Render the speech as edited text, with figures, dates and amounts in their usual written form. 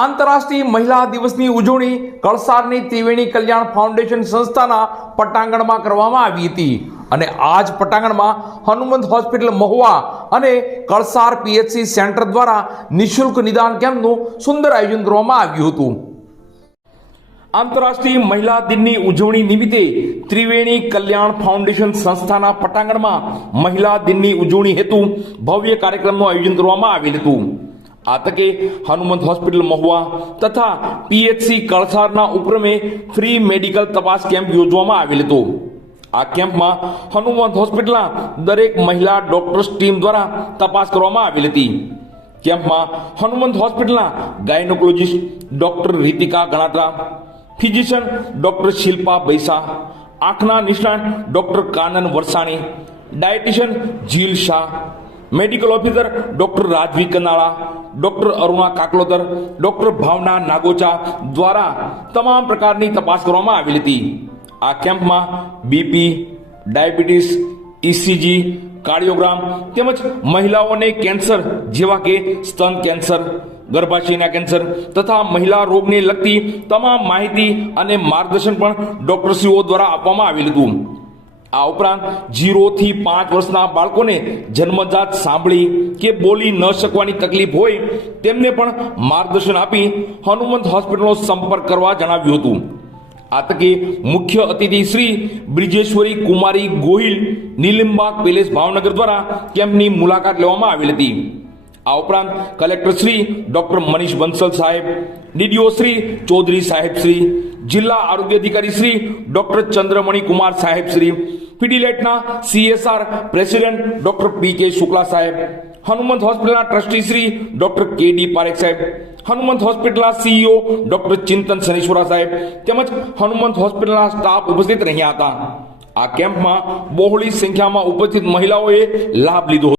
આંતરરાષ્ટ્રીય મહિલા દિવસની ઉજવણી કળસારની ત્રિવેણી કલ્યાણ ફાઉન્ડેશન સંસ્થાના પટાંગણમાં કરવામાં આવી હતી અને આજ પટાંગણમાં હનુમંત હોસ્પિટલ મહુવા અને કળસાર પીએચસી સેન્ટર દ્વારા નિઃશુલ્ક નિદાન કેમ્પનું સુંદર આયોજન કરવામાં આવ્યું હતું। આંતરરાષ્ટ્રીય મહિલા દિનની ઉજવણી નિમિત્તે ત્રિવેણી કલ્યાણ ફાઉન્ડેશન સંસ્થાના પટાંગણમાં મહિલા દિનની ઉજવણી હેતુ ભવ્ય કાર્યક્રમનું આયોજન કરવામાં આવેલ હતું। આ તકે હનુમંત હોસ્પિટલ મહુવા તથા પીએચસી કળસારના ઉપક્રમે ફ્રી મેડિકલ તપાસ કેમ્પ યોજવામાં આવેલ હતો। આ કેમ્પમાં હનુમંત હોસ્પિટલના દરેક મહિલા ડોક્ટર્સ ટીમ દ્વારા તપાસ કરવામાં આવેલ હતી। કેમ્પમાં હનુમંત હોસ્પિટલના gynaecologist doctor Ritika Ganatra, physician doctor Shilpa Baisa, આંખના નિષ્ણાત doctor Kanan Varsani, dietitian Jil Shah, medical officer doctor Rajvi Kanala, doctor Aruna Kaklodar, doctor Bhavna Nagocha દ્વારા તમામ પ્રકારની તપાસ કરવામાં આવેલી હતી। આ કેમ્પમાં બીપી, ડાયાબિટીસ, ઇસીજી, કાર્ડિયોગ્રામ તેમજ મહિલાઓને કેન્સર જેવા કે સ્તન કેન્સર, ગર્ભાશયના કેન્સર તથા મહિલા રોગને લગતી તમામ માહિતી અને માર્ગદર્શન પણ ડોક્ટરશ્રીઓ દ્વારા આપવામાં આવેલું હતું। આ ઉપરાંત 0 થી 5 વર્ષના બાળકોને જન્મજાત સાંભળી કે બોલી ન શકવાની તકલીફ હોય તેમને પણ માર્ગદર્શન આપી હનુમંત હોસ્પિટલનો સંપર્ક કરવા જણાવ્યું હતું। આ તકે મુખ્ય અતિથિ શ્રી બ્રિજેશ્વરી કુમારી ગોહિલ નીલિમબાગ પેલેસ ભાવનગર દ્વારા કેમ્પની મુલાકાત લેવામાં આવેલ હતી। આ ઉપરાંત કલેક્ટર શ્રી ડોક્ટર મનીષ બંસલ સાહેબ, ડીડીઓ શ્રી ચૌધરી સાહેબ શ્રી, જિલ્લા આરોગ્ય અધિકારી શ્રી ડોક્ટર ચંદ્રમણી કુમાર સાહેબ શ્રી, પીડીલેટના CSR president doctor PK Shukla સાહેબ, હનુમંત હોસ્પિટલના trustee Shri doctor KD Parekh સાહેબ, હનુમંત હોસ્પિટલના CEO ડોક્ટર ચિંતન શનીશ્વરા સાહેબ તેમજ હનુમંત હોસ્પિટલના સ્ટાફ ઉપસ્થિત રહ્યા હતા। આ કેમ્પમાં બહોળી સંખ્યામાં ઉપસ્થિત મહિલાઓએ લાભ લીધો હતો।